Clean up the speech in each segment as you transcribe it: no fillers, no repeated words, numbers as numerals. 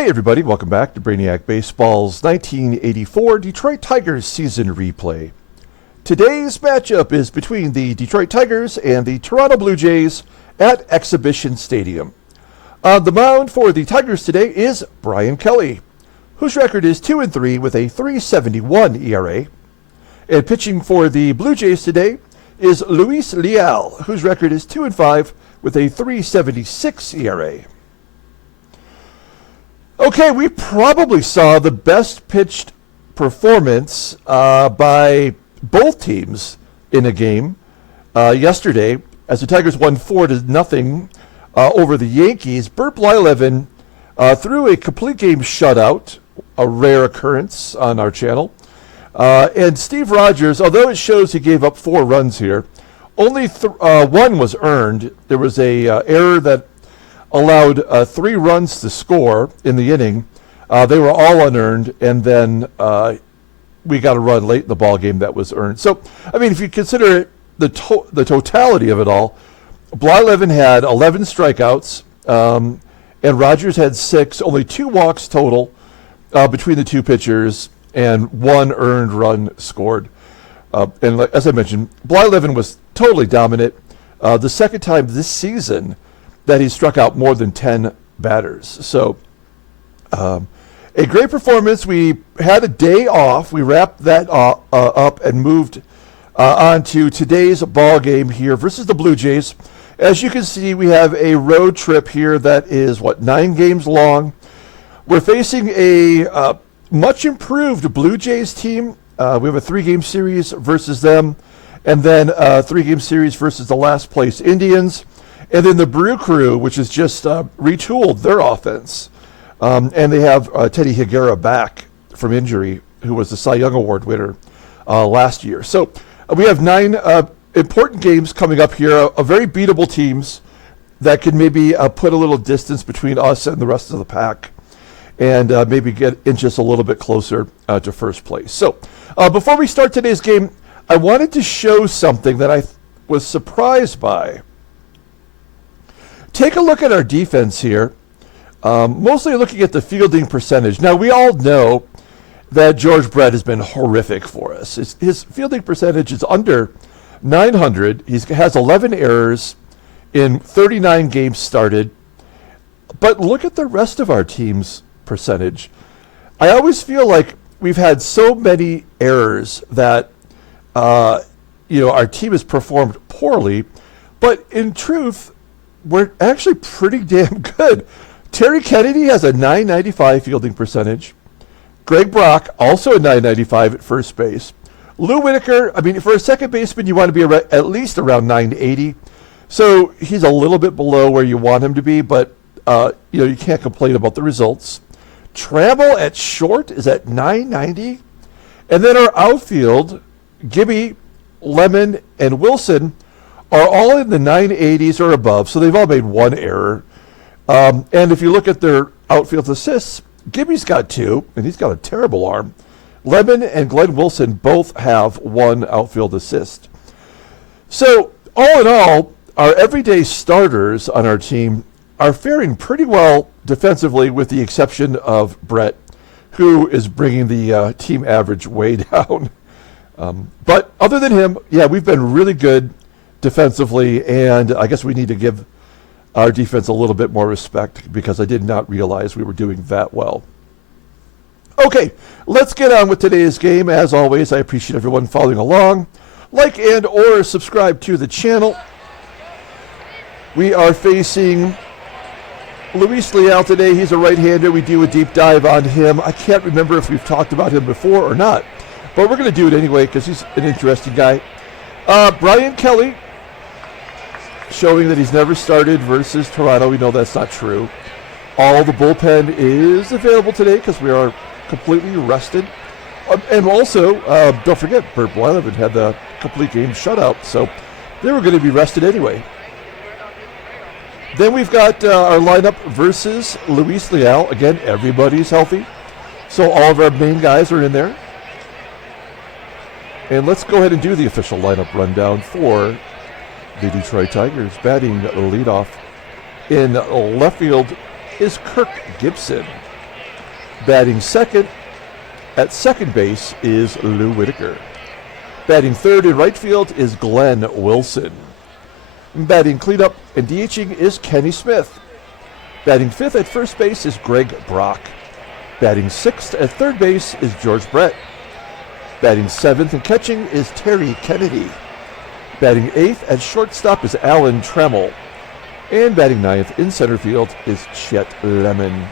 Hey everybody, welcome back to Brainiac Baseball's 1984 Detroit Tigers season replay. Today's matchup is between the Detroit Tigers and the Toronto Blue Jays at Exhibition Stadium. On the mound for the Tigers today is Bryan Kelly, whose record is 2-3 with a 3.71 ERA. And pitching for the Blue Jays today is Leal, whose record is 2-5 with a 3.76 ERA. Okay, we probably saw the best pitched performance by both teams in a game yesterday as the Tigers won 4-0 over the Yankees. Bert Blyleven threw a complete game shutout, a rare occurrence on our channel. And Steve Rogers, although it shows he gave up 4 runs here, only one was earned. There was a error that allowed 3 runs to score in the inning. They were all unearned, and then we got a run late in the ball game that was earned. So, I mean, if you consider the totality of it all, Blyleven had 11 strikeouts, and Rogers had 6, only 2 walks total between the two pitchers, and 1 earned run scored. And as I mentioned, Blyleven was totally dominant. The second time this season that he struck out more than 10 batters. So a great performance. We had a day off. We wrapped that up and moved on to today's ball game here versus the Blue Jays. As you can see, we have a road trip here that is, 9 games long. We're facing a much improved Blue Jays team. We have a 3-game series versus them, and then a 3-game series versus the last place Indians. And then the Brew Crew, which has just retooled their offense. And they have Teddy Higuera back from injury, who was the Cy Young Award winner last year. So we have 9 important games coming up here, very beatable teams that could maybe put a little distance between us and the rest of the pack and maybe get inches a little bit closer to first place. So before we start today's game, I wanted to show something that I was surprised by. Take a look at our defense here, mostly looking at the fielding percentage. Now, we all know that George Brett has been horrific for us. His fielding percentage is under 900. He has 11 errors in 39 games started. But look at the rest of our team's percentage. I always feel like we've had so many errors that our team has performed poorly. But in truth, we're actually pretty damn good. Terry Kennedy has a 995 fielding percentage. Greg Brock, also a 995 at first base. Lou Whitaker, I mean, for a second baseman, you want to be at least around 980. So he's a little bit below where you want him to be, but you can't complain about the results. Trammell at short is at 990. And then our outfield, Gibby, Lemon, and Wilson are all in the 980s or above, so they've all made 1 error. And if you look at their outfield assists, Gibby's got 2, and he's got a terrible arm. Lemon and Glenn Wilson both have 1 outfield assist. So all in all, our everyday starters on our team are faring pretty well defensively, with the exception of Brett, who is bringing the team average way down. But other than him, yeah, we've been really good defensively, and I guess we need to give our defense a little bit more respect because I did not realize we were doing that well. Okay, let's get on with today's game. As always, I appreciate everyone following along. Like and or subscribe to the channel. We are facing Luis Leal today. He's a right-hander. We do a deep dive on him. I can't remember if we've talked about him before or not, but we're going to do it anyway because he's an interesting guy. Bryan Kelly, showing that he's never started versus Toronto. We know that's not true. All the bullpen is available today because we are completely rested. And also, don't forget, Bert Blyleven had the complete game shutout, so they were going to be rested anyway. Then we've got our lineup versus Luis Leal. Again, everybody's healthy, so all of our main guys are in there. And let's go ahead and do the official lineup rundown for the Detroit Tigers. Batting leadoff in left field is Kirk GIBSON. Batting second at second base is Lou Whitaker. Batting third in right field is Glenn Wilson. Batting cleanup and DHing is Kenny Smith. Batting fifth at first base is Greg Brock. Batting sixth at third base is George Brett. Batting seventh and catching is Terry Kennedy. Batting eighth at shortstop is Alan Trammell. And batting ninth in center field is Chet Lemon.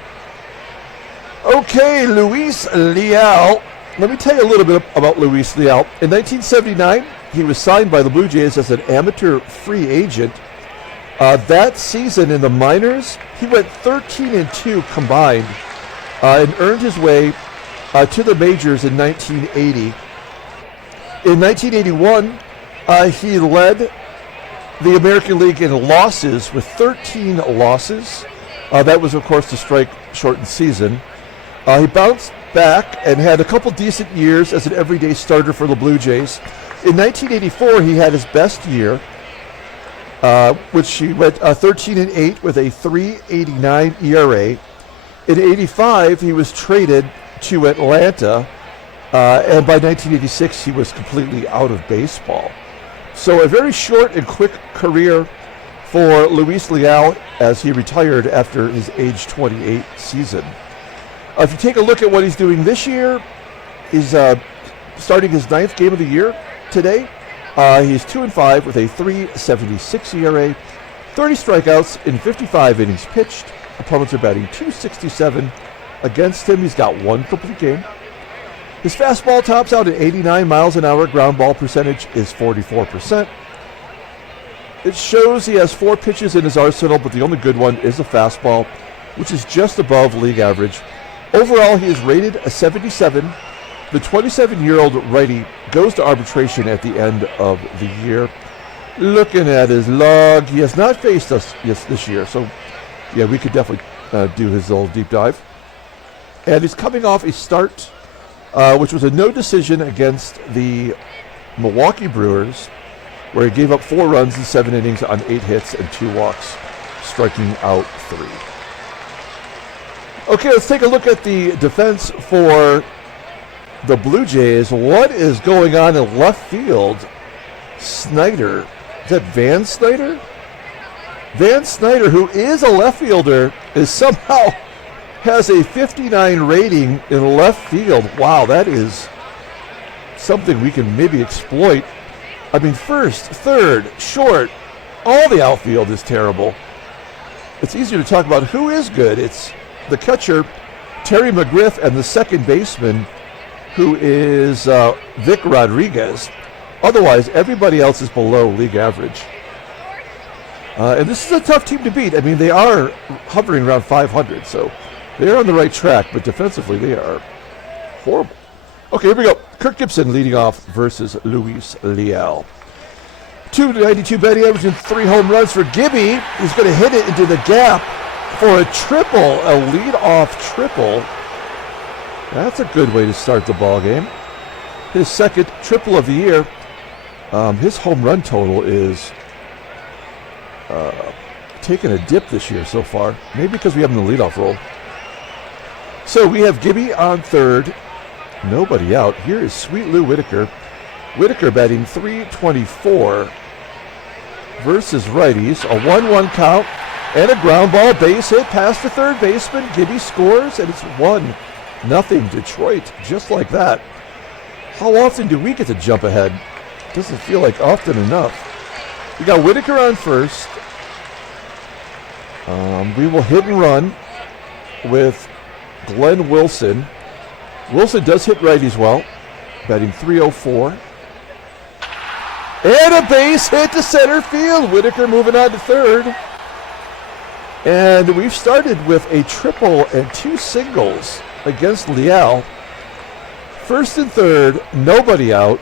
Okay, Luis Leal. Let me tell you a little bit about Luis Leal. In 1979, he was signed by the Blue Jays as an amateur free agent. That season in the minors, he went 13-2 combined and earned his way to the majors in 1980. In 1981, he led the American League in losses with 13 losses. That was, of course, the strike-shortened season. He bounced back and had a couple decent years as an everyday starter for the Blue Jays. In 1984, he had his best year, which he went 13-8 with a 3.89 ERA. In 85, he was traded to Atlanta, and by 1986, he was completely out of baseball. So a very short and quick career for Luis Leal as he retired after his age 28 season. If you take a look at what he's doing this year, he's starting his 9th game of the year today. He's 2-5 with a 3.76 ERA, 30 strikeouts in 55 innings pitched. Opponents are batting .267 against him. He's got one complete game. His fastball tops out at 89 miles an hour. Ground ball percentage is 44%. It shows he has 4 pitches in his arsenal, but the only good one is a fastball, which is just above league average. Overall, he is rated a 77. The 27-year-old righty goes to arbitration at the end of the year. Looking at his log, he has not faced us this year, so yeah, we could definitely do his little deep dive. And he's coming off a start, which was a no decision against the Milwaukee Brewers, where he gave up 4 runs in 7 innings on 8 hits and 2 walks, striking out 3. Okay, let's take a look at the defense for the Blue Jays. What is going on in left field? Snider. Is that Van Snider? Van Snider, who is a left fielder, is somehow has a 59 rating in left field. Wow, that is something we can maybe exploit. I mean, first, third, short, all the outfield is terrible. It's easier to talk about who is good. It's the catcher, Terry McGriff, and the second baseman, who is Vic Rodriguez. Otherwise, everybody else is below league average. And this is a tough team to beat. I mean, they are hovering around 500, so they're on the right track, but defensively they are horrible. Okay, here we go. Kirk Gibson leading off versus Luis Leal. 292 batting average and 3 home runs for Gibby. He's going to hit it into the gap for a triple, a lead-off triple. That's a good way to start the ball game. His second triple of the year. His home run total is taking a dip this year so far. Maybe because we have him in the leadoff role. So we have Gibby on third. Nobody out. Here is Sweet Lou Whitaker. Whitaker batting .324 versus righties. A 1-1 count and a ground ball base hit past the third baseman. Gibby scores, and it's 1-0 Detroit, just like that. How often do we get to jump ahead? Doesn't feel like often enough. We got Whitaker on first. We will hit and run with Glenn Wilson. Wilson does hit righties well, batting .304. And a base hit to center field. Whitaker moving on to third. And we've started with a triple and 2 singles against Leal. First and third, nobody out.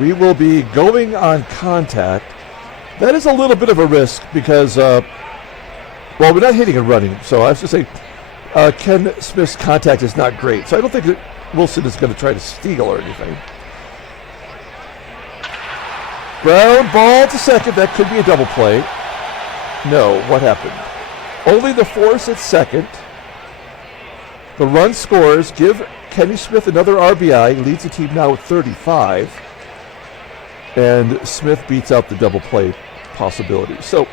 We will be going on contact. That is a little bit of a risk because, well, we're not hitting and running. So I have to say, Ken Smith's contact is not great. So I don't think that Wilson is going to try to steal or anything. Ground ball to second. That could be a double play. No, what happened? Only the force at second. The run scores. Give Kenny Smith another RBI. Leads the team now with 35. And Smith beats out the double play possibility. So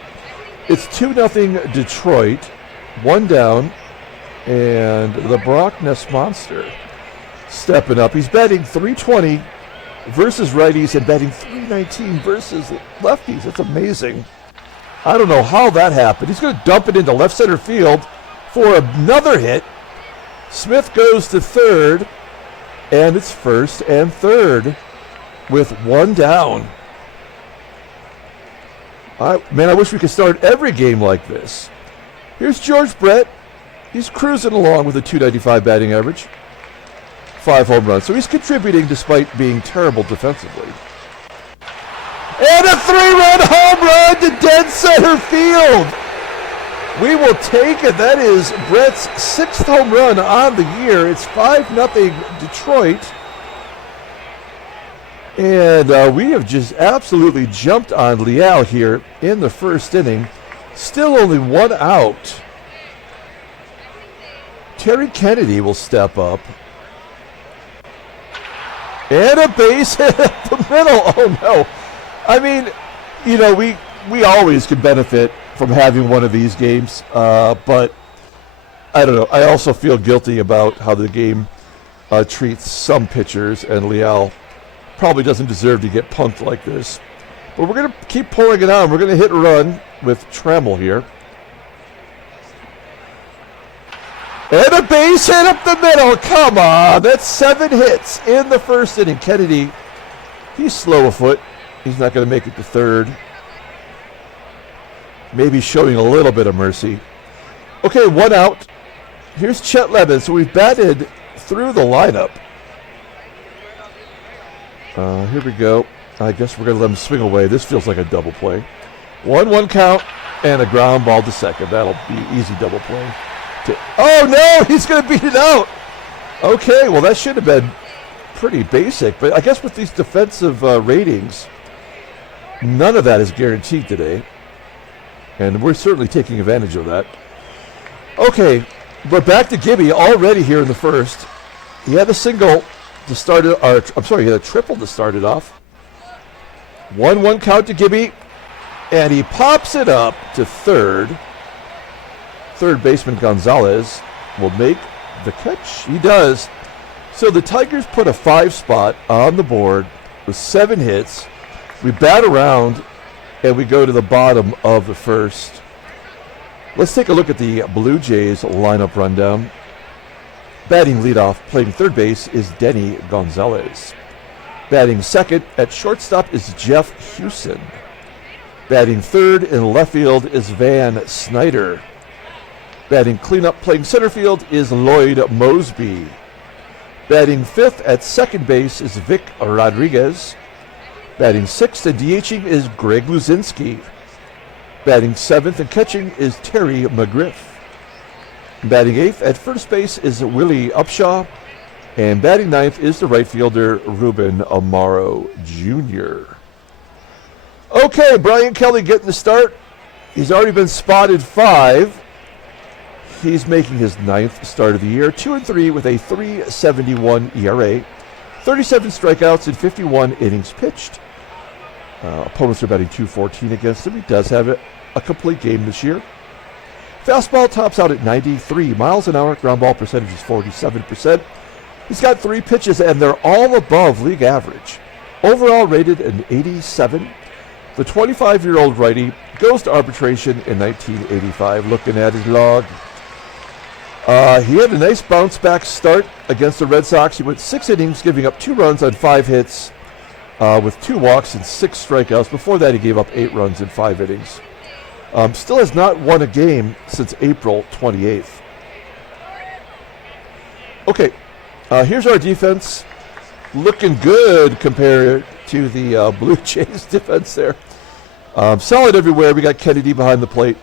it's 2-0 Detroit. One down. And the Brock Ness Monster stepping up. He's batting .320 versus righties and batting .319 versus lefties. That's amazing. I don't know how that happened. He's going to dump it into left center field for another hit. Smith goes to third, and it's first and third with one down. Man, I wish we could start every game like this. Here's George Brett. He's cruising along with a .295 batting average. 5 home runs. So he's contributing despite being terrible defensively. And a 3-run home run to dead center field. We will take it. That is Brett's 6th home run on the year. It's 5-0 Detroit. And we have just absolutely jumped on Leal here in the first inning. Still only one out. Terry Kennedy will step up. And a base hit up the middle. Oh, no. I mean, you know, we always can benefit from having one of these games. But, I don't know. I also feel guilty about how the game treats some pitchers. And Leal probably doesn't deserve to get punked like this. But we're going to keep pulling it on. We're going to hit run with Trammell here. And a base hit up the middle. Come on. That's 7 hits in the first inning. Kennedy, he's slow afoot. He's not going to make it to third. Maybe showing a little bit of mercy. Okay, one out. Here's Chet Lemon. So we've batted through the lineup. Here we go. I guess we're going to let him swing away. This feels like a double play. 1-1 count and a ground ball to second. That'll be easy double play. Oh, no, he's going to beat it out. Okay, well, that should have been pretty basic. But I guess with these defensive ratings, none of that is guaranteed today. And we're certainly taking advantage of that. Okay, but back to Gibby already here in the first. He had a single to start it, or I'm sorry, he had a triple to start it off. 1-1 count to Gibby, and he pops it up to third. Third baseman Gonzalez will make the catch. He does. So the Tigers put a 5 spot on the board with 7 hits. We bat around, and we go to the bottom of the first. Let's take a look at the Blue Jays lineup rundown. Batting leadoff, playing third base, is Denny Gonzalez. Batting second at shortstop is Jeff Huson. Batting third in left field is Van Snider. Batting cleanup, playing center field, is Lloyd Moseby. Batting fifth at second base is Vic Rodriguez. Batting sixth and DHing is Greg Luzinski. Batting seventh and catching is Terry McGriff. Batting eighth at first base is Willie UPSHAW. And batting ninth is the right fielder, Ruben AMARO Jr. Okay, Brian Kelly getting the start. He's already been spotted 5. He's making his 9th start of the year, 2-3 with a .371 ERA, 37 strikeouts and 51 innings pitched. Opponents are batting .214 against him. He does have a complete game this year. Fastball tops out at 93 miles an hour. Ground ball percentage is 47%. He's got 3 pitches, and they're all above league average. Overall rated an 87. The 25-year-old righty goes to arbitration in 1985. Looking at his log. He had a nice bounce-back start against the Red Sox. He went 6 innings, giving up 2 runs on 5 hits with 2 walks and 6 strikeouts. Before that, he gave up 8 runs in 5 innings. Still has not won a game since April 28th. Okay, here's our defense. Looking good compared to the Blue Jays defense there. Solid everywhere. We got Kennedy behind the plate.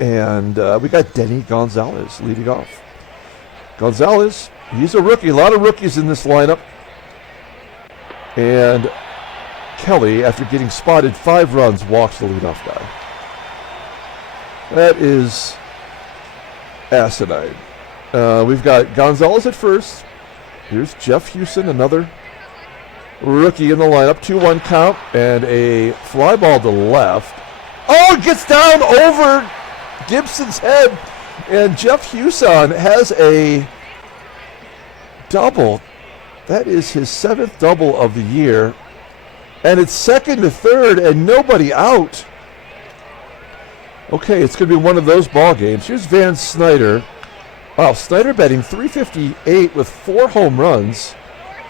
And we got Denny Gonzalez leading off. Gonzalez, he's a rookie. A lot of rookies in this lineup. And Kelly, after getting spotted 5 runs, walks the leadoff guy. That is asinine. We've got Gonzalez at first. Here's Jeff HUSON, another rookie in the lineup. 2-1 count and a fly ball to left. Oh, it gets down over Gibson's head. And Jeff HUSON has a double. That is his 7th double of the year. And it's 2nd to 3rd and nobody out. Okay, it's going to be one of those ball games. Here's Van Snider. Wow, Snider batting .358 with 4 home runs.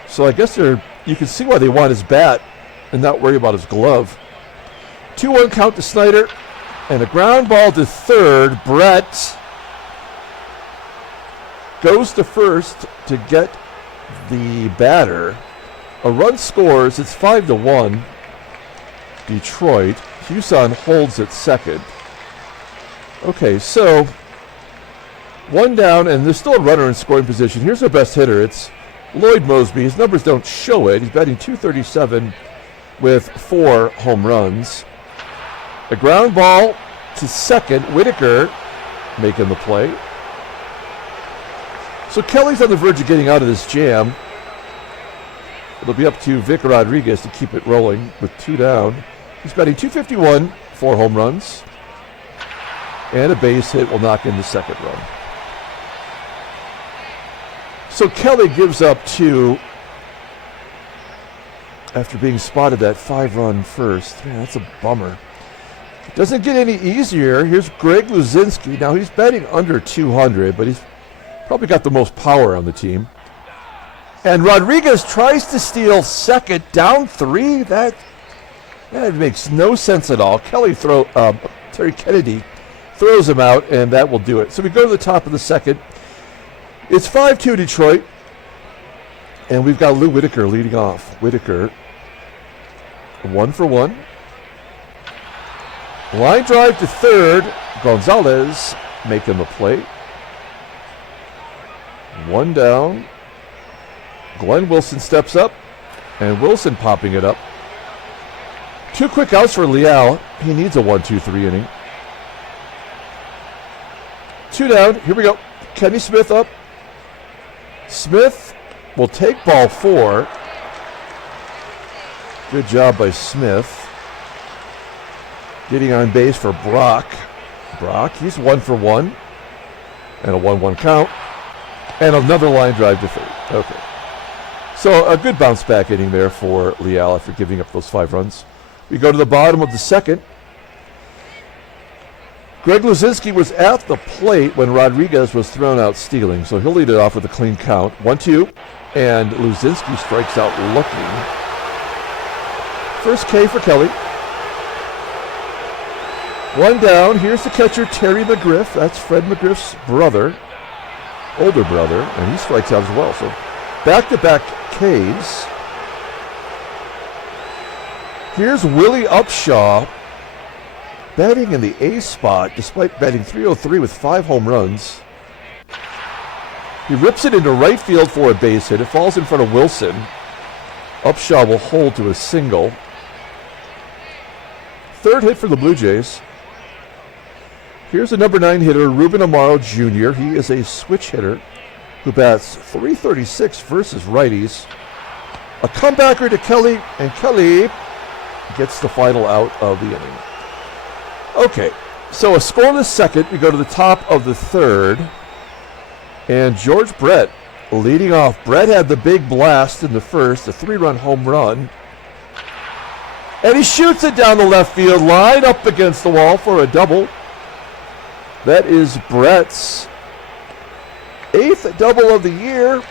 So I guess you can see why they want his bat and not worry about his glove. 2-1 count to Snider. And a ground ball to third. Brett goes to first to get the batter. A run scores. It's 5-1. Detroit. HUSON holds at second. Okay, so 1 down, and there's still a runner in scoring position. Here's our best hitter. It's Lloyd MOSEBY. His numbers don't show it. He's batting .237 with 4 home runs. A ground ball to second. Whitaker making the play. So Kelly's on the verge of getting out of this jam. It'll be up to Vic Rodriguez to keep it rolling with 2 down. He's batting .251, 4 home runs. And a base hit will knock in the second run. So Kelly gives up 2 after being spotted that 5-run first. Man, that's a bummer. It doesn't get any easier. Here's Greg LUZINSKI. Now he's batting under 200, but he's probably got the most power on the team. And Rodriguez tries to steal second, down 3. That makes no sense at all. Terry Kennedy throws him out, and that will do it. So we go to the top of the second. It's 5-2 Detroit, and we've got Lou Whitaker leading off. Whitaker, 1 for 1. Line drive to third. Gonzalez making the play. 1 down. Glenn Wilson steps up, and Wilson popping it up. 2 quick outs for Leal. He needs a 1-2-3 inning. 2 down. Here we go. Kenny Smith up. Smith will take ball 4. Good job by Smith. Getting on base for Brock. He's 1 for 1. And a 1-1 count. And another line drive to third. Okay. So a good bounce back inning there for Leal after giving up those 5 runs. We go to the bottom of the second. Greg LUZINSKI was at the plate when Rodriguez was thrown out stealing, so he'll lead it off with a clean count. 1-2, and LUZINSKI strikes out looking. First K for Kelly. 1 down. Here's the catcher, Terry McGRIFF. That's Fred McGriff's brother, older brother, and he strikes out as well. So back-to-back Ks. Here's Willie UPSHAW, batting in the A spot despite batting .303 with 5 home runs. He rips it into right field for a base hit. It falls in front of Wilson. UPSHAW will hold to a single. Third hit for the Blue Jays. Here's the number 9 hitter, Ruben AMARO Jr. He is a switch hitter who bats .336 versus righties. A comebacker to Kelly, and Kelly gets the final out of the inning. Okay, so a scoreless second. We go to the top of the third. And George Brett leading off. Brett had the big blast in the first, a 3-run home run. And he shoots it down the left field line up against the wall for a double. That is Brett's 8th double of the year.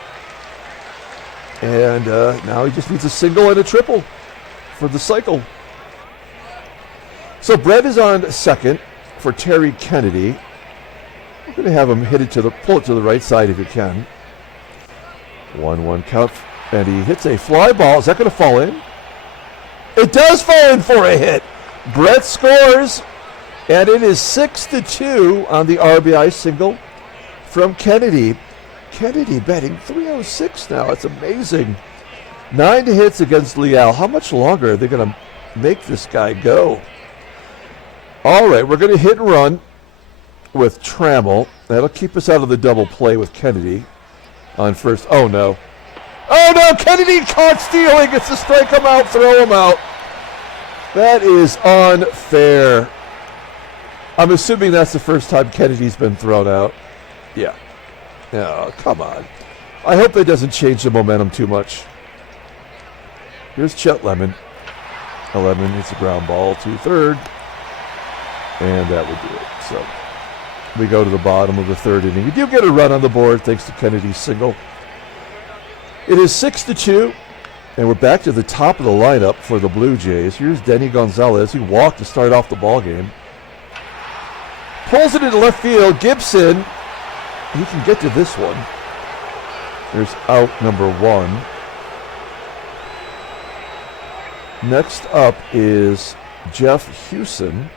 And now he just needs a single and a triple for the cycle. So Brett is on second for Terry Kennedy. We're going to have him pull it to the right side if he can. 1-1 count, and he hits a fly ball. Is that going to fall in? It does fall in for a hit. Brett scores, and it is 6-2 on the RBI single from Kennedy. Kennedy batting .306 now. It's amazing. 9 hits against Leal. How much longer are they going to make this guy go? All right, we're going to hit and run with Trammell. That'll keep us out of the double play with Kennedy on first. Oh, no. Oh, no, Kennedy caught stealing. It's a strike him out, throw him out. That is unfair. I'm assuming that's the first time Kennedy's been thrown out. Yeah. Oh, come on. I hope that doesn't change the momentum too much. Here's Chet Lemon. 11, it's a ground ball to third. And that would do it. So we go to the bottom of the third inning. We do get a run on the board thanks to Kennedy's single. It is 6-2, and we're back to the top of the lineup for the Blue Jays. Here's Denny Gonzalez. He walked to start off the ball game. Pulls it into left field. GIBSON, he can get to this one. There's out number 1. Next up is Jeff HUSON.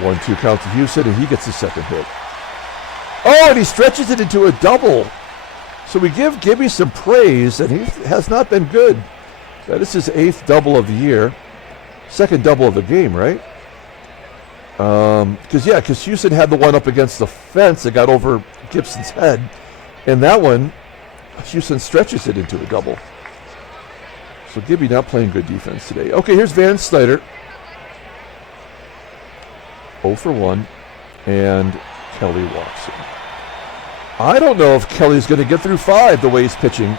1-2 count to HUSON, and he gets the second hit. Oh, and he stretches it into a double. So we give Gibby some praise, and he has not been good. That is his 8th double of the year. Second double of the game, right? Because HUSON had the one up against the fence that got over Gibson's head. And that one, HUSON stretches it into a double. So Gibby not playing good defense today. Okay, here's Van Snyder. 0 for 1. And Kelly walks in. I don't know if Kelly's going to get through 5 the way he's pitching.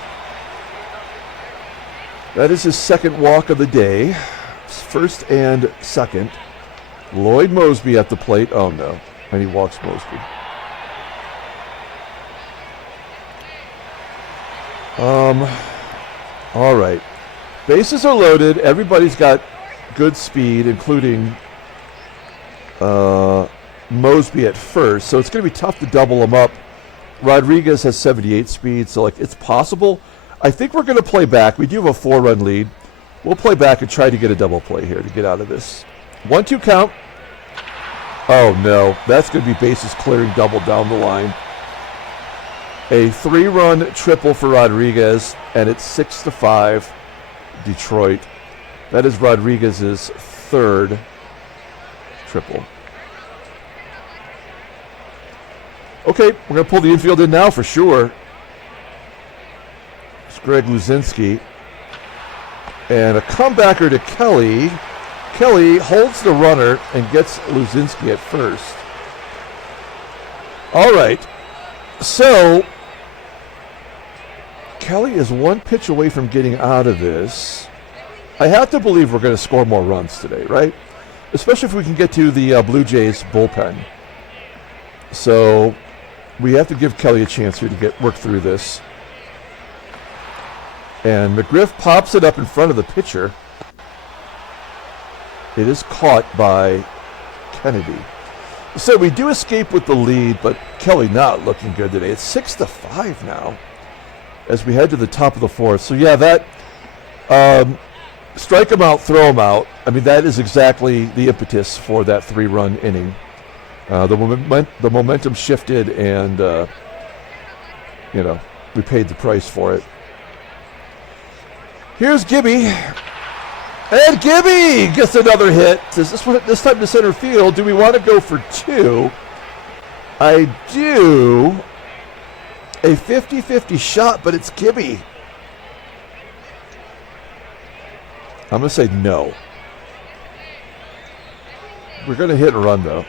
That is his second walk of the day. First and second. Lloyd MOSEBY at the plate. Oh, no. And he walks MOSEBY. All right. Bases are loaded. Everybody's got good speed, including MOSEBY at first. So it's going to be tough to double him up. Rodriguez has 78 speed, so it's possible. I think we're going to play back. We do have a 4-run lead. We'll play back and try to get a double play here to get out of this. 1-2 count. Oh, no. That's going to be bases clearing double down the line. A 3-run triple for Rodriguez, and it's 6-5 Detroit. That is Rodriguez's 3rd triple. Okay, we're going to pull the infield in now for sure. It's Greg LUZINSKI. And a comebacker to Kelly. Kelly holds the runner and gets LUZINSKI at first. All right. So, Kelly is 1 pitch away from getting out of this. I have to believe we're going to score more runs today, right? Especially if we can get to the Blue Jays bullpen. So, we have to give Kelly a chance here to work through this. And McGRIFF pops it up in front of the pitcher. It is caught by Kennedy. So we do escape with the lead, but Kelly not looking good today. It's 6-5 now as we head to the top of the 4th. So yeah, that strike him out, throw him out. I mean, that is exactly the impetus for that 3-run inning. The momentum shifted, and we paid the price for it. Here's Gibby, and Gibby gets another hit. This time to center field. Do we want to go for 2? I do. A 50-50 shot, but it's Gibby. I'm going to say no. We're going to hit and run, though.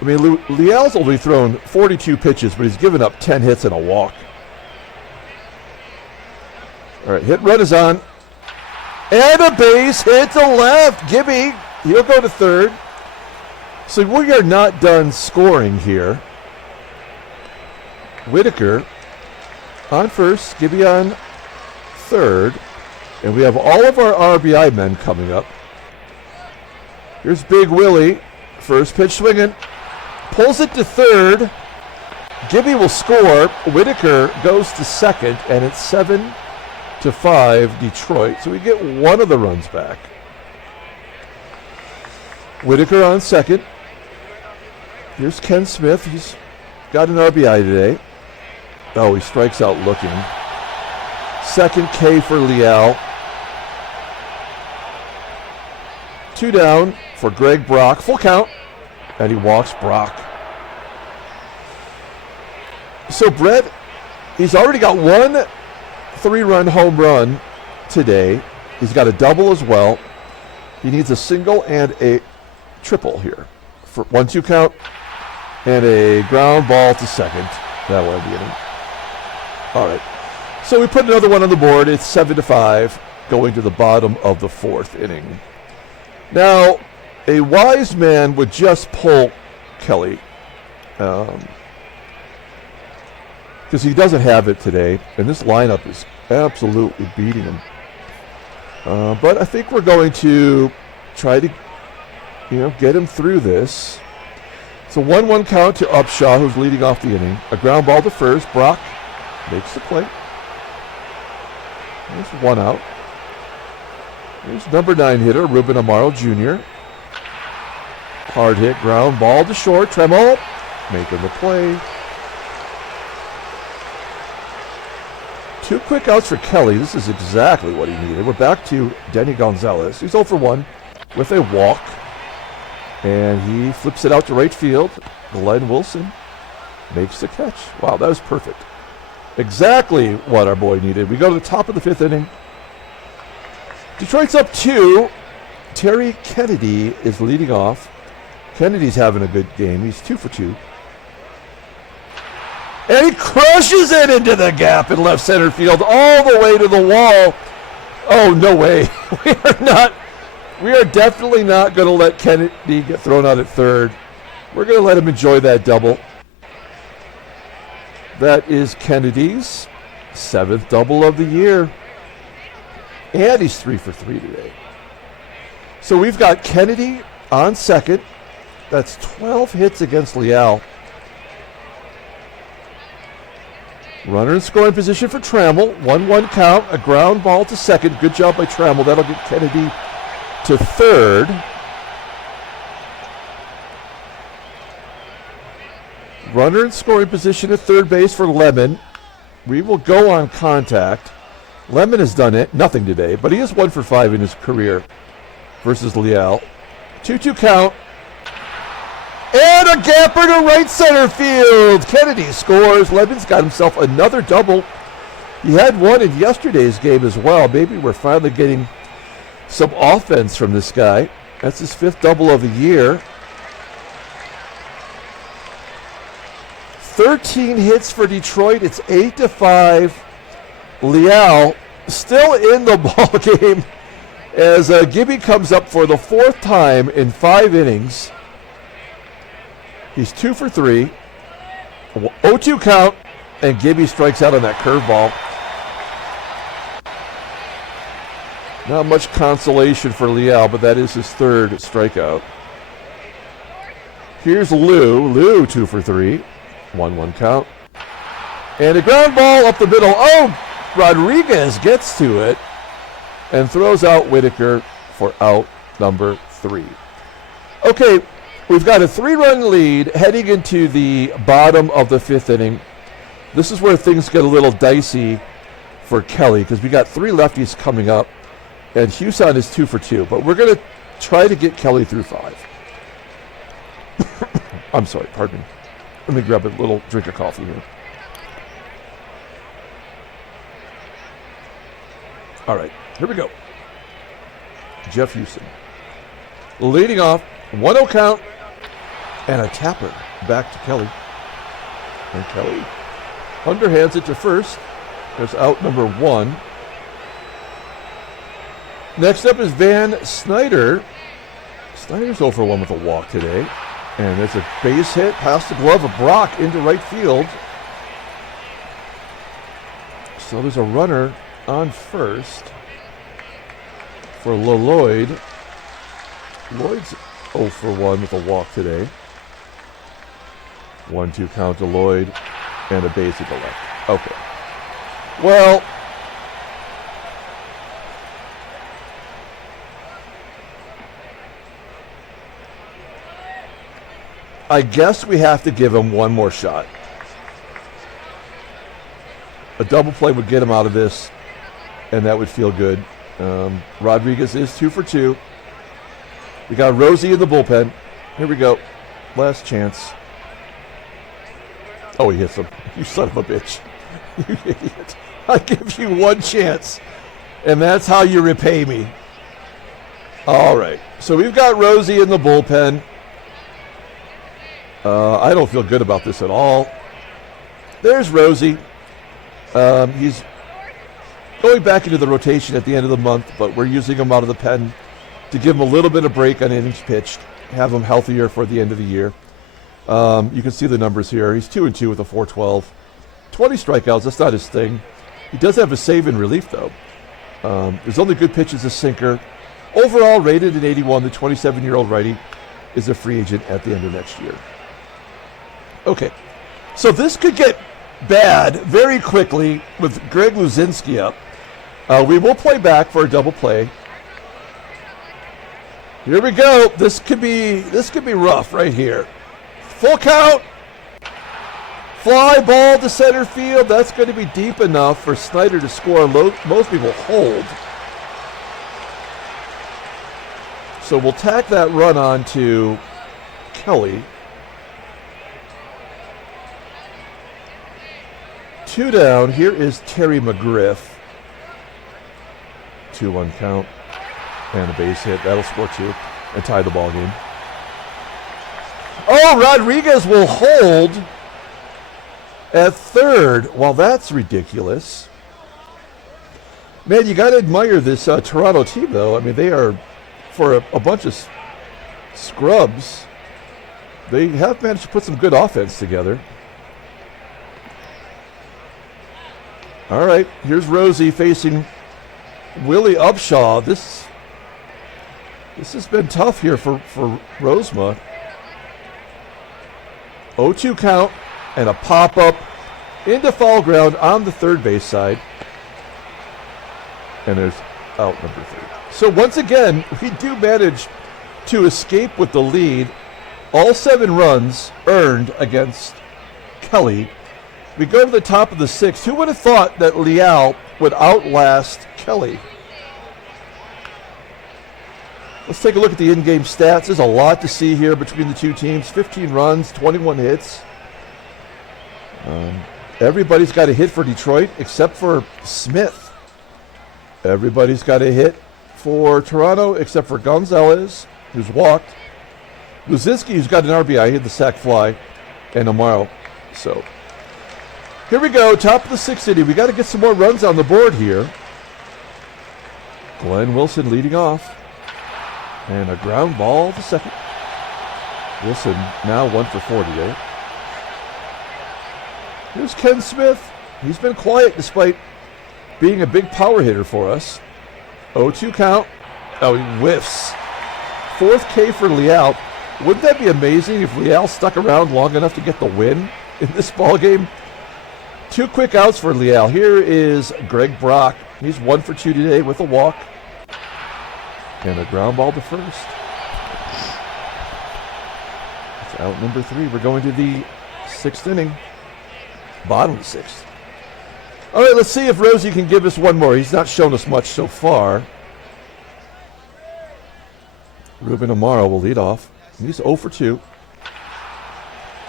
I mean, Leal's only thrown 42 pitches, but he's given up 10 hits and a walk. All right, hit run is on. And a base hit to left. Gibby, he'll go to third. So we are not done scoring here. Whitaker on first, Gibby on third. And we have all of our RBI men coming up. Here's Big Willie. First pitch swinging. Pulls it to third. Gibby will score. Whitaker goes to second, and it's 7-5 Detroit. So we get one of the runs back. Whitaker on second. Here's Ken Smith. He's got an RBI today. Oh, he strikes out looking. Second K for Leal. 2 down for Greg Brock. Full count. And he walks Brock. So Brett, he's already got 1 3-run home run today. He's got a double as well. He needs a single and a triple here for 1-2 count and a ground ball to second. That will end the inning. All right. So we put another one on the board. It's 7-5 going to the bottom of the 4th inning. Now, a wise man would just pull Kelly because he doesn't have it today, and this lineup is absolutely beating him. But I think we're going to try to, get him through this. It's a 1-1 count to UPSHAW, who's leading off the inning. A ground ball to first. Brock makes the play. There's 1 out. Here's number 9 hitter, Ruben AMARO Jr. Hard hit, ground ball to short. TRAMMELL making the play. 2 quick outs for Kelly. This is exactly what he needed. We're back to Denny Gonzalez. He's 0 for 1 with a walk. And he flips it out to right field. Glenn Wilson makes the catch. Wow, that was perfect. Exactly what our boy needed. We go to the top of the 5th inning. Detroit's up 2. Terry Kennedy is leading off. Kennedy's having a good game. He's 2 for 2. And he crushes it into the gap in left center field all the way to the wall. Oh, no way. We are definitely not going to let Kennedy get thrown out at third. We're going to let him enjoy that double. That is Kennedy's 7th double of the year. And he's 3 for 3 today. So we've got Kennedy on second. That's 12 hits against Leal. Runner in scoring position for Trammell. 1-1 count, a ground ball to second. Good job by Trammell. That'll get Kennedy to third. Runner in scoring position at third base for Lemon. We will go on contact. Lemon has done nothing today, but he is 1 for 5 in his career versus Leal. 2-2 count. And a gapper to right center field. Kennedy scores. Lemon's got himself another double. He had one in yesterday's game as well. Maybe we're finally getting some offense from this guy. That's his 5th double of the year. 13 hits for Detroit. It's 8-5. Leal still in the ball game as Gibby comes up for the 4th time in 5 innings. He's 2 for 3. 0-2 count, and Gibby strikes out on that curveball. Not much consolation for Leal, but that is his 3rd strikeout. Here's Lou. Lou 2 for 3. 1-1 count. And a ground ball up the middle. Oh, Rodriguez gets to it and throws out Whitaker for out number 3. Okay, we've got a 3-run lead heading into the bottom of the 5th inning. This is where things get a little dicey for Kelly because we got 3 lefties coming up, and HUSON is 2 for 2. But we're going to try to get Kelly through 5. I'm sorry, pardon me. Let me grab a little drink of coffee here. All right, here we go. Jeff HUSON leading off, 1-0 count, and a tapper back to Kelly. And Kelly underhands it to first. There's out number 1. Next up is Van Snider. Snider's 0 for 1 with a walk today. And there's a base hit past the glove of Brock into right field. So there's a runner on first for Lloyd. Lloyd's 0 for 1 with a walk today. 1-2 count to Lloyd and a base hit to left. Okay. Well, I guess we have to give him one more shot. A double play would get him out of this, and that would feel good. Rodriguez is 2 for 2. We got Rosie in the bullpen. Here we go. Last chance. Oh, he hits him. You son of a bitch. You idiot. I give you one chance, and that's how you repay me. All right. So we've got Rosie in the bullpen. I don't feel good about this at all. There's Rosie. He's going back into the rotation at the end of the month, but we're using him out of the pen to give him a little bit of break on innings pitched, have him healthier for the end of the year. You can see the numbers here. He's 2-2 with a 4.12. 20 strikeouts, that's not his thing. He does have a save in relief, though. His only good pitch is a sinker. Overall rated at 81, the 27-year-old righty is a free agent at the end of next year. Okay, so this could get bad very quickly with Greg LUZINSKI up. We will play back for a double play. Here we go. This could be rough right here. Full count. Fly ball to center field. That's going to be deep enough for SNIDER to score. Most people hold. So we'll tack that run on to Kelly. 2 down. Here is Terry McGRIFF. 2-1 count. And a base hit. That'll score 2 and tie the ball game. Oh, Rodriguez will hold at third. Well, that's ridiculous. Man, you got to admire this Toronto team, though. I mean, they are, for a bunch of scrubs, they have managed to put some good offense together. All right, here's Rosie facing Willie UPSHAW. This has been tough here for Rosema. 0-2 count and a pop-up into foul ground on the third base side. And there's out number 3. So once again, we do manage to escape with the lead. All 7 runs earned against Kelly. We go to the top of the 6th. Who would have thought that Leal would outlast Kelly? Let's take a look at the in-game stats. There's a lot to see here between the two teams. 15 runs, 21 hits. Everybody's got a hit for Detroit except for Smith. Everybody's got a hit for Toronto except for Gonzalez, who's walked. LUZINSKI, who's got an RBI, hit the sac fly, and AMARO. So here we go, top of the 6th inning. We got to get some more runs on the board here. Glenn Wilson leading off. And a ground ball to second. Wilson now 1 for 4 today. Here's Ken Smith. He's been quiet despite being a big power hitter for us. 0-2 count. Oh, he whiffs. 4th K for Leal. Wouldn't that be amazing if Leal stuck around long enough to get the win in this ball game? 2 quick outs for Leal. Here is Greg Brock. He's 1 for 2 today with a walk. And a ground ball to first. It's out number 3. We're going to the 6th inning. Bottom of the 6th. All right, let's see if Rosie can give us one more. He's not shown us much so far. Ruben AMARO will lead off. He's 0 for 2.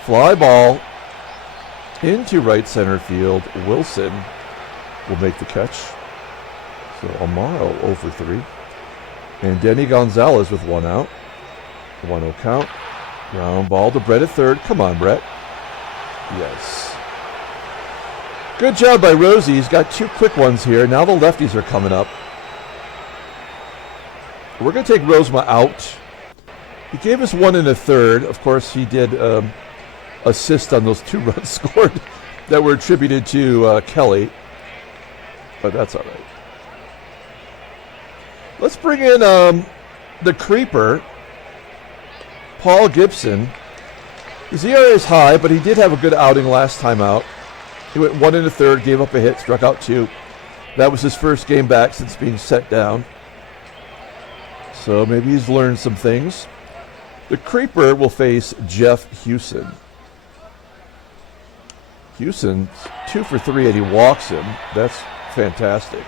Fly ball into right center field. Wilson will make the catch. So AMARO 0 for 3. And Denny Gonzalez with 1 out. 1-0 count. Ground ball to Brett at third. Come on, Brett. Yes. Good job by Rosie. He's got 2 quick ones here. Now the lefties are coming up. We're going to take Rosema out. He gave us 1 1/3. Of course, he did assist on those 2 runs scored that were attributed to Kelly. But that's all right. Let's bring in the creeper, Paul Gibson. His ERA is high, but he did have a good outing last time out. He went 1 1/3, gave up a hit, struck out 2. That was his first game back since being set down. So maybe he's learned some things. The creeper will face Jeff HUSON. HUSON's 2 for 3 and he walks him. That's fantastic.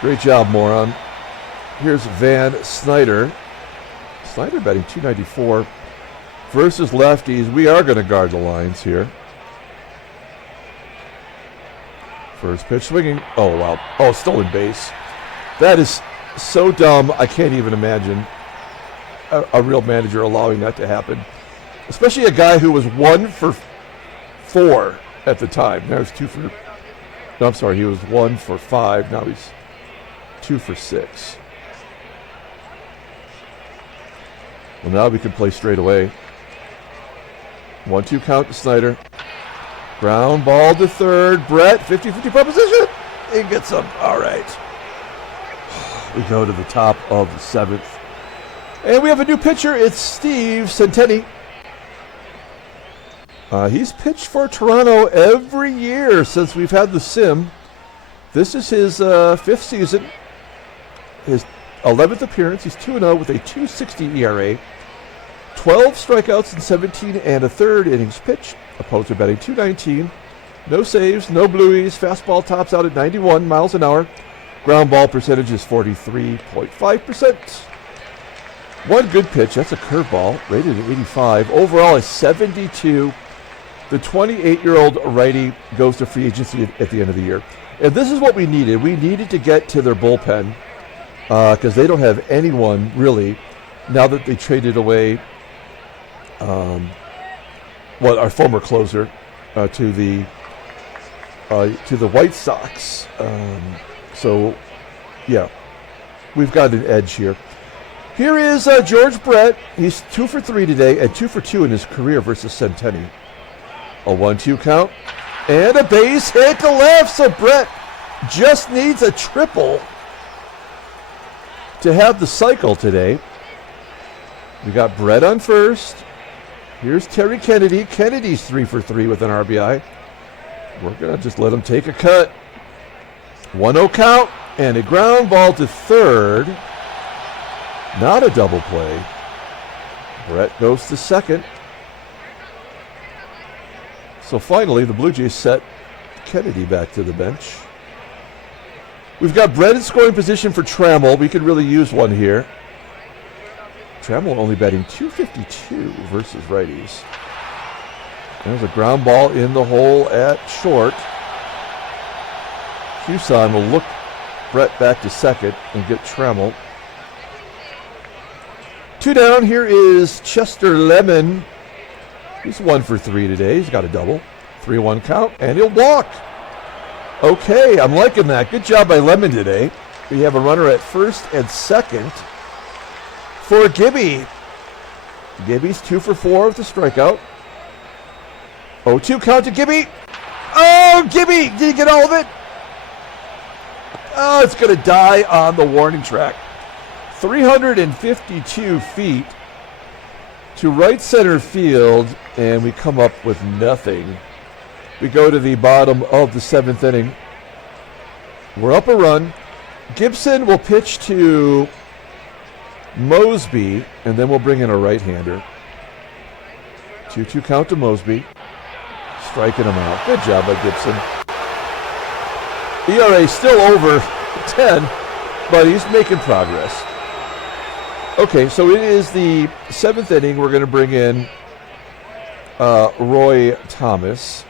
Great job, moron. Here's Van Snider. Snider betting 294 versus lefties. We are going to guard the lines here. First pitch swinging. Oh, wow. Oh, stolen base. That is so dumb. I can't even imagine a real manager allowing that to happen. Especially a guy who was 1 for 4 at the time. Now he's 2 for... No, I'm sorry. He was 1 for 5. Now he's 2 for 6. Well, now we can play straight away. 1-2 count to Snider. Ground ball to third. Brett, 50-50 proposition. He gets him. All right. We go to the top of the 7th. And we have a new pitcher. It's Steve Centeni. He's pitched for Toronto every year since we've had the sim. This is his 5th season. His 11th appearance. He's 2-0 with a 2.60 ERA. 12 strikeouts in 17 and a third innings pitched. Opponents are betting 219. No saves, no blueies. Fastball tops out at 91 miles an hour. Ground ball percentage is 43.5%. One good pitch, that's a curveball, rated at 85. Overall is 72. The 28-year-old righty goes to free agency at the end of the year. And this is what we needed. We needed to get to their bullpen because they don't have anyone really now that they traded away our former closer to the White Sox. So, yeah, we've got an edge here. Here is George Brett. He's 2 for 3 today and 2 for 2 in his career versus Centeni. A 1-2 count and a base hit to left. So Brett just needs a triple to have the cycle today. We got Brett on first. Here's Terry Kennedy. Kennedy's 3 for 3 with an RBI. We're going to just let him take a cut. 1-0 count and a ground ball to third. Not a double play. Brett goes to second. So finally, the Blue Jays set Kennedy back to the bench. We've got Brett in scoring position for Trammell. We could really use one here. Trammell only batting 252 versus righties. There's a ground ball in the hole at short. HUSON will look Brett back to second and get Trammell. 2 down. Here is Chester Lemon. He's 1 for 3 today. He's got a double. 3-1 count, and he'll walk. Okay, I'm liking that. Good job by Lemon today. We have a runner at first and second for Gibby. Gibby's 2 for 4 with a strikeout. 0-2 count to Gibby. Oh, Gibby! Did he get all of it? Oh, it's going to die on the warning track. 352 feet to right center field, and we come up with nothing. We go to the bottom of the 7th inning. We're up a run. Gibson will pitch to Moseby, and then we'll bring in a right-hander. 2-2 count to Moseby. Striking him out. Good job by Gibson. ERA still over 10, but he's making progress. Okay, so it is the 7th inning. We're going to bring in Roy Thomas.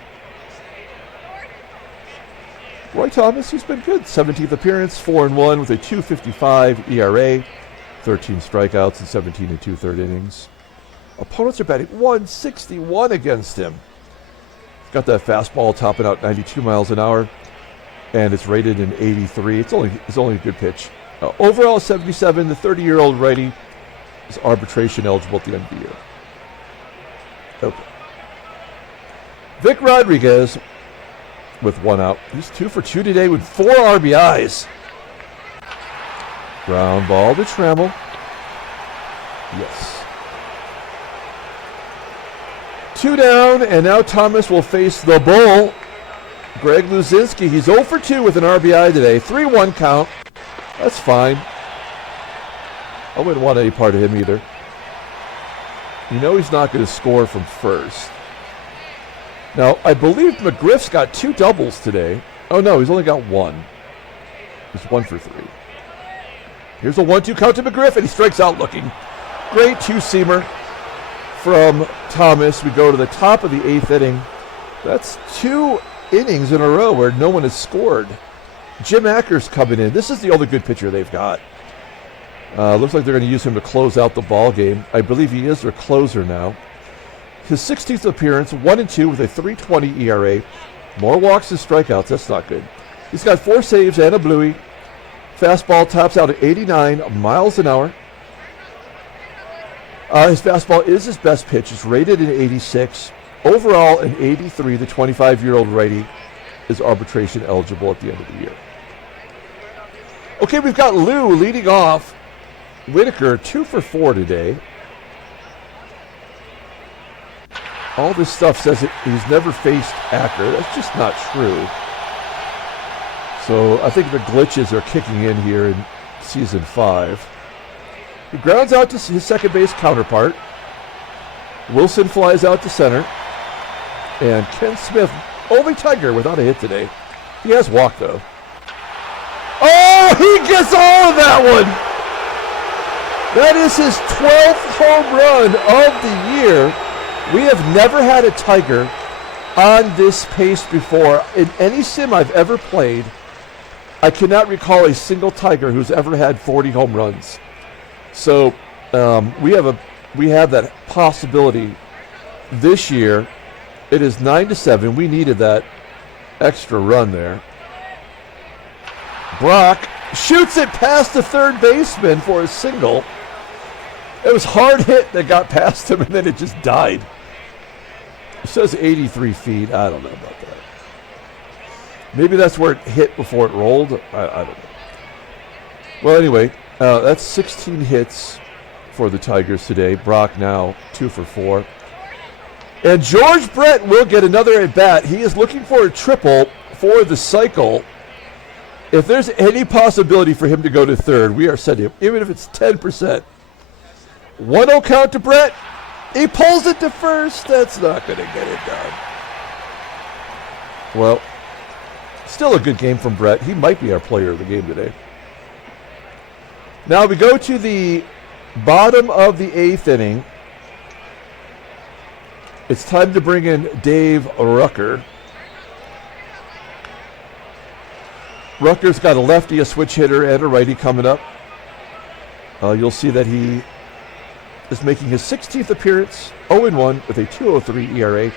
Roy Thomas, he's been good. 17th appearance, 4-1 with a 2.55 ERA, 13 strikeouts in 17 and 2/3 innings. Opponents are batting 161 against him. He's got that fastball topping out 92 miles an hour, and it's rated in 83. It's only a good pitch. Overall 77. The 30-year-old righty is arbitration eligible at the end of the year. Okay. Vic Rodriguez with 1 out. He's 2 for 2 today with 4 RBIs. Ground ball to Trammell. Yes. 2 down, and now Thomas will face the Bull, Greg LUZINSKI. He's 0 for 2 with an RBI today. 3-1 count. That's fine. I wouldn't want any part of him either. You know he's not going to score from first. Now, I believe McGriff's got 2 doubles today. Oh, no, he's only got 1. He's 1 for 3. Here's a 1-2 count to McGriff, and he strikes out looking. Great two-seamer from Thomas. We go to the top of the 8th inning. That's 2 innings in a row where no one has scored. Jim Acker's coming in. This is the only good pitcher they've got. Looks like they're going to use him to close out the ball game. I believe he is their closer now. His 16th appearance, 1-2 with a 3.20 ERA. More walks than strikeouts. That's not good. He's got 4 saves and a bluey. Fastball tops out at 89 miles an hour. His fastball is his best pitch. It's rated at 86. Overall, an 83. The 25-year-old righty is arbitration eligible at the end of the year. Okay, we've got Lou leading off. Whitaker 2 for 4 today. All this stuff says that he's never faced Acker. That's just not true. So I think the glitches are kicking in here in season 5. He grounds out to his second base counterpart. Wilson flies out to center. And Ken Smith, only Tiger without a hit today. He has walked though. Oh, he gets all of that one! That is his 12th home run of the year. We have never had a Tiger on this pace before. In any sim I've ever played, I cannot recall a single Tiger who's ever had 40 home runs. So we have that possibility this year. It is 9-7. We needed that extra run there. Brock shoots it past the third baseman for a single. It was hard hit that got past him, and then it just died. It says 83 feet. I don't know about that. Maybe that's where it hit before it rolled. I don't know. Well, anyway, that's 16 hits for the Tigers today. Brock now 2 for 4. And George Brett will get another at-bat. He is looking for a triple for the cycle. If there's any possibility for him to go to third, we are sending him, even if it's 10%. 1-0 count to Brett. He pulls it to first. That's not going to get it done. Well, still a good game from Brett. He might be our player of the game today. Now we go to the bottom of the 8th inning. It's time to bring in Dave Rucker. Rucker's got a lefty, a switch hitter, and a righty coming up. You'll see that he is making his 16th appearance, 0-1 with a 2.03 ERA,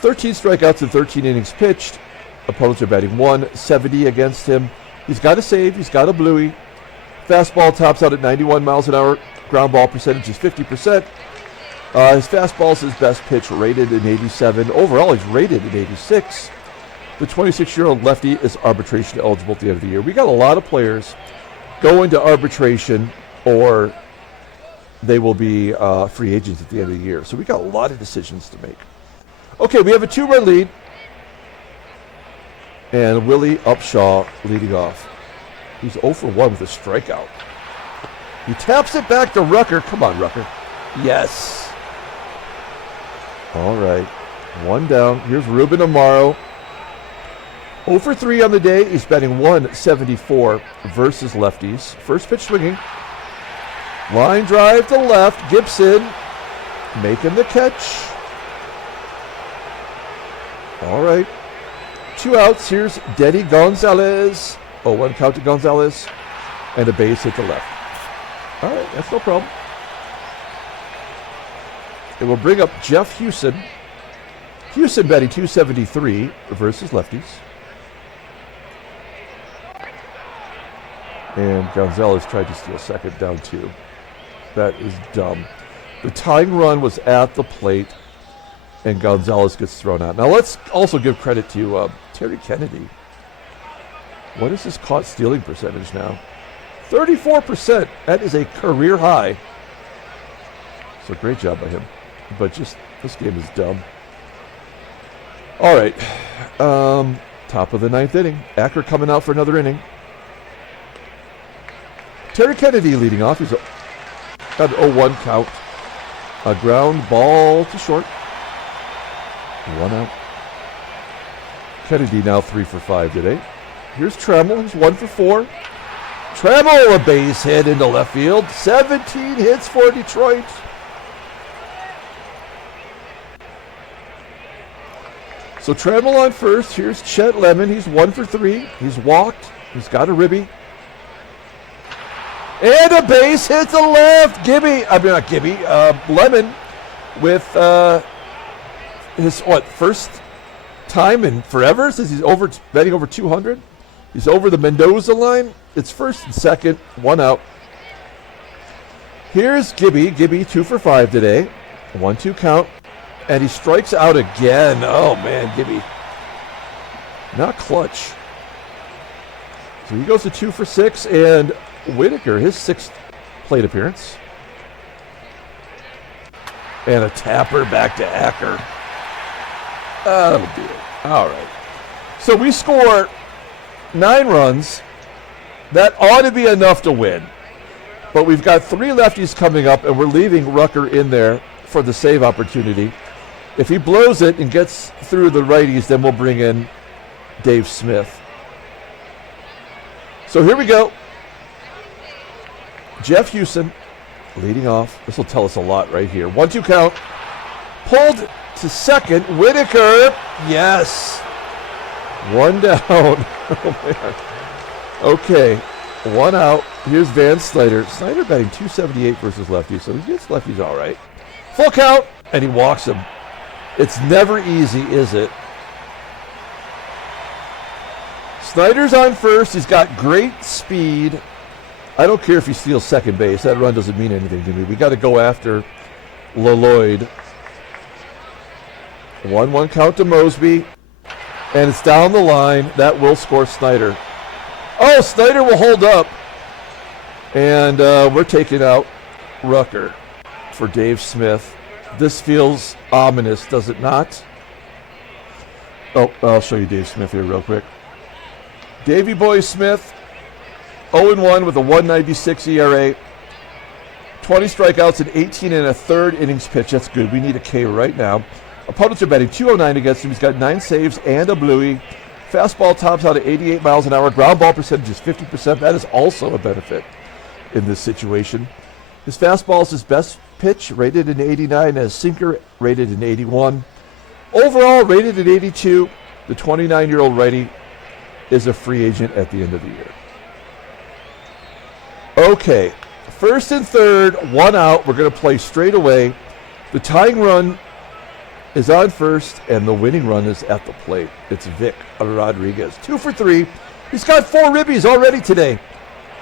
13 strikeouts and 13 innings pitched. Opponents are batting 170 against him. He's got a save, he's got a bluey. Fastball tops out at 91 miles an hour. Ground ball percentage is 50%. His fastball is his best pitch, rated in 87. Overall, he's rated in 86. The 26-year-old lefty is arbitration eligible at the end of the year. We got a lot of players going to arbitration, or they will be free agents at the end of the year. So we got a lot of decisions to make. Okay, we have a 2-run lead. And Willie UPSHAW leading off. He's 0 for 1 with a strikeout. He taps it back to Rucker. Come on, Rucker. Yes. All right. 1 down. Here's Ruben AMARO. 0 for 3 on the day. He's batting 174 versus lefties. First pitch swinging. Line drive to left. GIBSON making the catch. All right. 2 outs. Here's Denny Gonzalez. 0-1 count to Gonzalez. And a base hit to left. All right, that's no problem. It will bring up Jeff HUSON. HUSON batting 273 versus lefties. And Gonzalez tried to steal second, down 2. That is dumb. The tying run was at the plate, and Gonzalez gets thrown out. Now let's also give credit to Terry Kennedy. What is his caught stealing percentage now? 34%. That is a career high. So great job by him. But just, this game is dumb. All right. Top of the 9th inning. Acker coming out for another inning. Terry Kennedy leading off. He's got an 0-1 count. A ground ball to short. 1 out. Kennedy now 3 for 5 today. Here's Trammell. He's 1 for 4. Trammell, a base hit into left field. 17 hits for Detroit. So Trammell on first. Here's Chet Lemon. He's 1 for 3. He's walked. He's got a ribby. And a base hit to left. Lemon with his, first time in forever since he's batting over 200. He's over the Mendoza line. It's first and second, 1 out. Here's Gibby. Gibby 2 for 5 today. 1-2 count. And he strikes out again. Oh, man, Gibby. Not clutch. So he goes to 2 for 6, and Whitaker, his 6th plate appearance. And a tapper back to Acker. That'll do it. All right. So we score 9 runs. That ought to be enough to win. But we've got 3 lefties coming up, and we're leaving Rucker in there for the save opportunity. If he blows it and gets through the righties, then we'll bring in Dave Smith. So here we go. Jeff Huson leading off. This will tell us a lot right here. 1-2 count. Pulled to second. Whitaker. Yes. 1 down. Oh, man. Okay. 1 out. Here's Van Snider. Snider batting 278 versus lefties, so he gets lefties all right. Full count, and he walks him. It's never easy, is it? Snider's on first. He's got great speed. I don't care if he steals second base. That run doesn't mean anything to me. We got to go after Lloyd. 1-1 count to Moseby. And it's down the line. That will score Snider. Oh, Snider will hold up. And we're taking out Rucker for Dave Smith. This feels ominous, does it not? Oh, I'll show you Dave Smith here real quick. Davey Boy Smith, 0-1 with a 1.96 ERA. 20 strikeouts and 18 and a third innings pitch. That's good. We need a K right now. Opponents are batting 209 against him. He's got 9 saves and a bluey. Fastball tops out at 88 miles an hour. Ground ball percentage is 50%. That is also a benefit in this situation. His fastball is his best pitch, rated in 89. His sinker, rated in 81. Overall, rated in 82. The 29-year-old righty is a free agent at the end of the year. Okay, first and third, 1 out. We're going to play straight away. The tying run is on first, and the winning run is at the plate. It's Vic Rodriguez. 2 for 3. He's got 4 ribbies already today.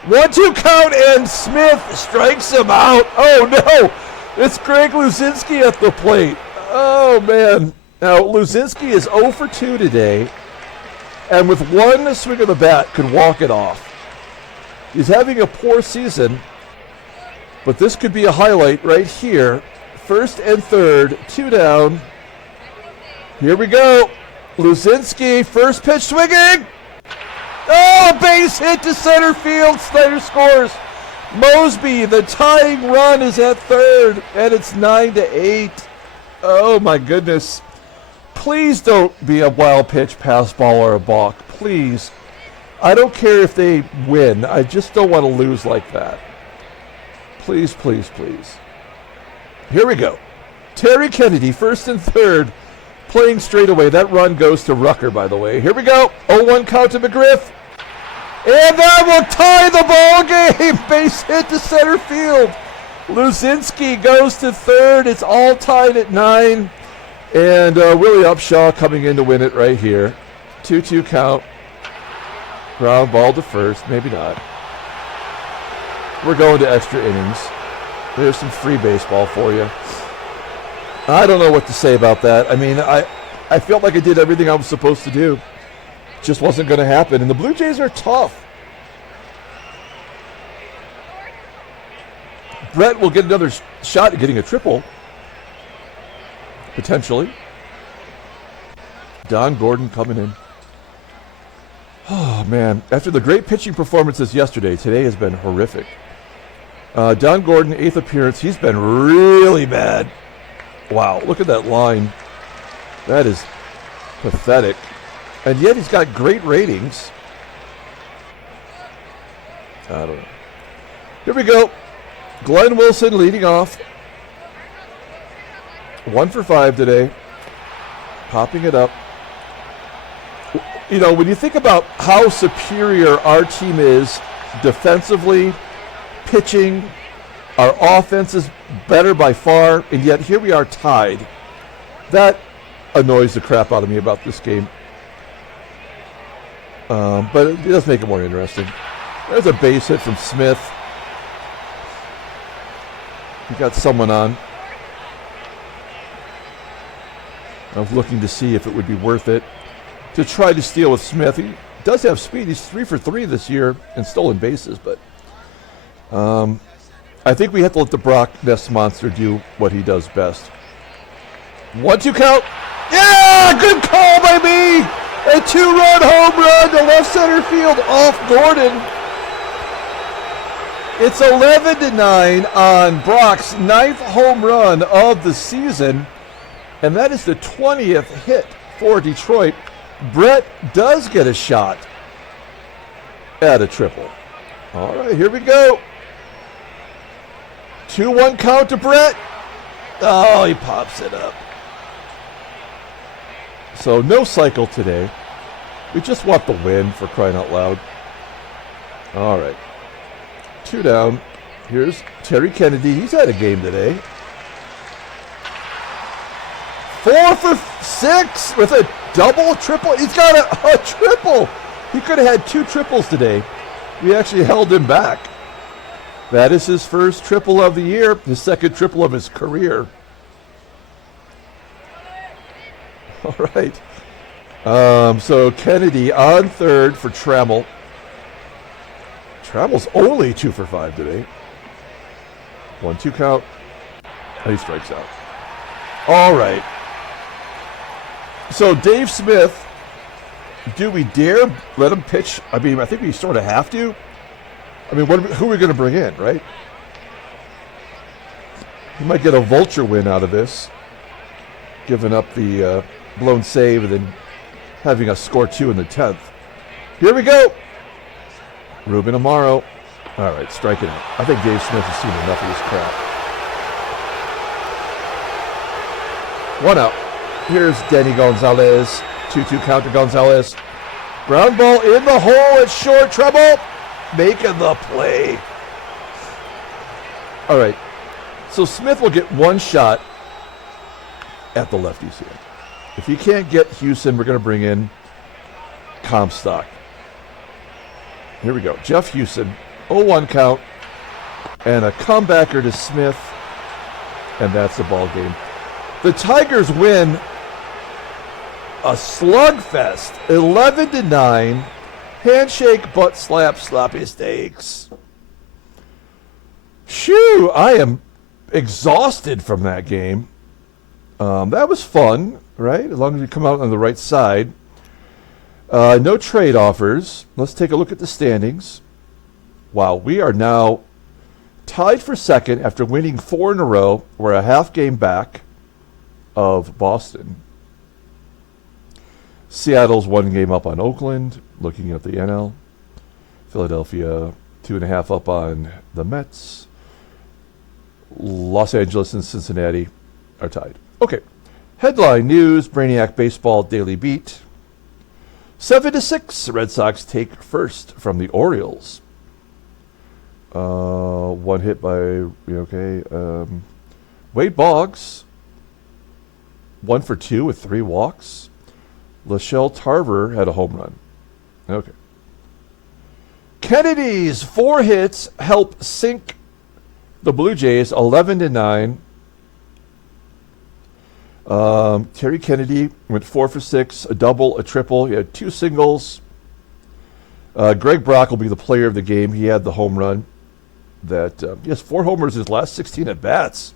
1-2 count, and Smith strikes him out. Oh, no. It's Greg LUZINSKI at the plate. Oh, man. Now, LUZINSKI is 0 for 2 today, and with 1 swing of the bat could walk it off. He's having a poor season, but this could be a highlight right here. First and third, 2 down. Here we go. LUZINSKI, first pitch swinging. Oh, base hit to center field. Snider scores. Moseby, the tying run is at third, and it's 9-8. Oh, my goodness. Please don't be a wild pitch, pass ball, or a balk. Please. I don't care if they win. I just don't want to lose like that. Please, please, please. Here we go. Terry Kennedy, first and third, playing straight away. That run goes to Rucker, by the way. Here we go. 0-1 count to McGRIFF. And that will tie the ball game. Base hit to center field. LUZINSKI goes to third. It's all tied at 9. And Willie UPSHAW coming in to win it right here. 2-2 count. Ground ball to first. Maybe not. We're going to extra innings. There's some free baseball for you. I don't know what to say about that. I mean, I felt like I did everything I was supposed to do. Just wasn't going to happen. And the Blue Jays are tough. Brett will get another shot at getting a triple. Potentially. Don Gordon coming in. Oh, man. After the great pitching performances yesterday, today has been horrific. Don Gordon, 8th appearance. He's been really bad. Wow, look at that line. That is pathetic. And yet he's got great ratings. I don't know. Here we go. Glenn Wilson leading off. 1 for 5 today. Popping it up. You know, when you think about how superior our team is defensively, pitching, our offense is better by far, and yet here we are tied. That annoys the crap out of me about this game. But it does make it more interesting. There's a base hit from Smith. He got someone on. I was looking to see if it would be worth it to try to steal with Smith. He does have speed. He's 3 for 3 this year in stolen bases, but I think we have to let the Brock Nest monster do what he does best. 1-2 count. Yeah, good call by me. A 2-run home run to left center field off Gordon. It's 11-9 on Brock's 9th home run of the season, and that is the 20th hit for Detroit. Brett does get a shot at a triple. All right, here we go. 2-1 count to Brett. Oh, he pops it up. So no cycle today. We just want the win, for crying out loud. All right. 2 down. Here's Terry Kennedy. He's had a game today. 4 for 6 with a double, triple. He's got a triple. He could have had 2 triples today. We actually held him back. That is his first triple of the year, his second triple of his career. All right. So Kennedy on third for Trammell. Trammell's only 2 for 5 today. 1-2 count. And he strikes out. All right. So Dave Smith, do we dare let him pitch? I mean, I think we sort of have to. I mean, who are we going to bring in, right? He might get a vulture win out of this, giving up the blown save and then having us score 2 in the 10th. Here we go. Ruben AMARO. All right, striking out. I think Dave Smith has seen enough of this crap. 1 out. Here's Denny Gonzalez. 2-2 count to Gonzalez. Ground ball in the hole at short. Treble making the play. All right. So Smith will get 1 shot at the lefties here. If he can't get HUSON, we're going to bring in Comstock. Here we go. Jeff HUSON, 0-1 count, and a comebacker to Smith, and that's the ball game. The Tigers win a slugfest, 11-9. Handshake, butt slap, sloppy steaks. Shoo! I am exhausted from that game. That was fun, right? As long as we come out on the right side. No trade offers. Let's take a look at the standings. Wow, we are now tied for second after winning 4 in a row. We're a half game back of Boston. Seattle's 1 game up on Oakland, looking at the NL. Philadelphia 2.5 up on the Mets. Los Angeles and Cincinnati are tied. Okay, headline news, Brainiac Baseball Daily Beat. 7-6, Red Sox take first from the Orioles. 1 hit by, Wade Boggs. 1 for 2 with 3 walks. Lachelle Tarver had a home run. Okay. Kennedy's 4 hits help sink the Blue Jays 11-9. Terry Kennedy went 4 for 6, a double, a triple. He had 2 singles. Greg Brock will be the player of the game. He had the home run. He has 4 homers in his last 16 at bats.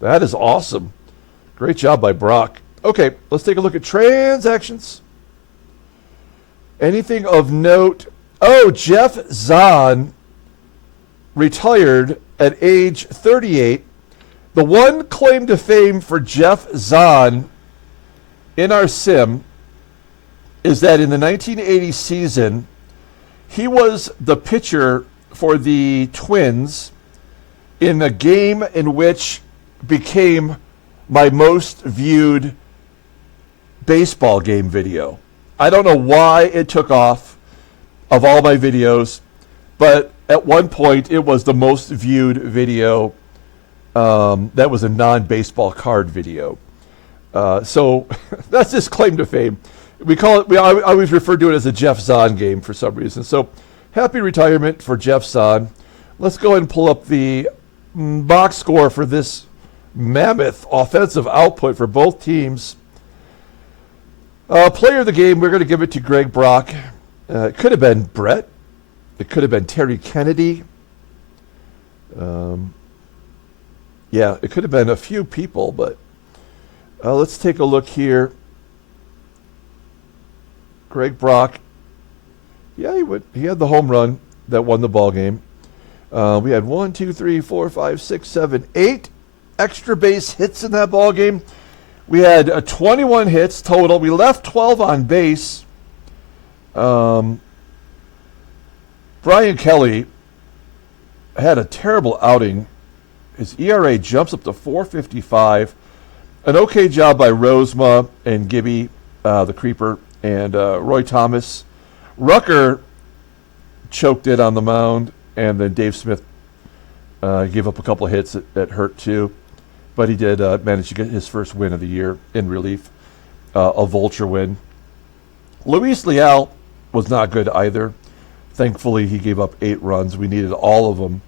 That is awesome. Great job by Brock. Okay, let's take a look at transactions. Anything of note? Oh, Jeff Zahn retired at age 38. The one claim to fame for Jeff Zahn in our sim is that in the 1980 season, he was the pitcher for the Twins in a game in which became my most viewed baseball game video. I don't know why it took off of all my videos, but at one point it was the most viewed video that was a non-baseball card video. So that's his claim to fame. I always refer to it as a Jeff Zahn game for some reason. So happy retirement for Jeff Zahn. Let's go ahead and pull up the box score for this mammoth offensive output for both teams. Player of the game, we're going to give it to Greg Brock. It could have been Brett. It could have been Terry Kennedy. Yeah, it could have been a few people, but let's take a look here. Greg Brock. Yeah, he had the home run that won the ball game. We had 1, 2, 3, 4, 5, 6, 7, 8 extra base hits in that ball game. We had 21 hits total. We left 12 on base. Brian Kelly had a terrible outing. His ERA jumps up to 4.55. An okay job by Rosema and Gibby, the creeper, and Roy Thomas. Rucker choked it on the mound, and then Dave Smith gave up a couple of hits that hurt too. But he did manage to get his first win of the year in relief, a vulture win. Luis Leal was not good either. Thankfully, he gave up 8 runs. We needed all of them.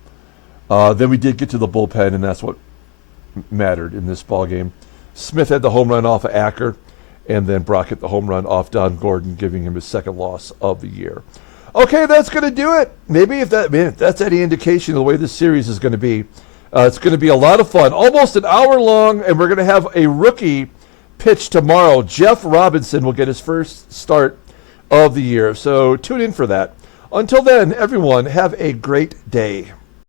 Then we did get to the bullpen, and that's what mattered in this ball game. Smith had the home run off of Acker, and then Brock hit the home run off Don Gordon, giving him his second loss of the year. Okay, that's going to do it. Maybe if that's any indication of the way this series is going to be, it's going to be a lot of fun. Almost an hour long, and we're going to have a rookie pitch tomorrow. Jeff Robinson will get his first start of the year, so tune in for that. Until then, everyone, have a great day.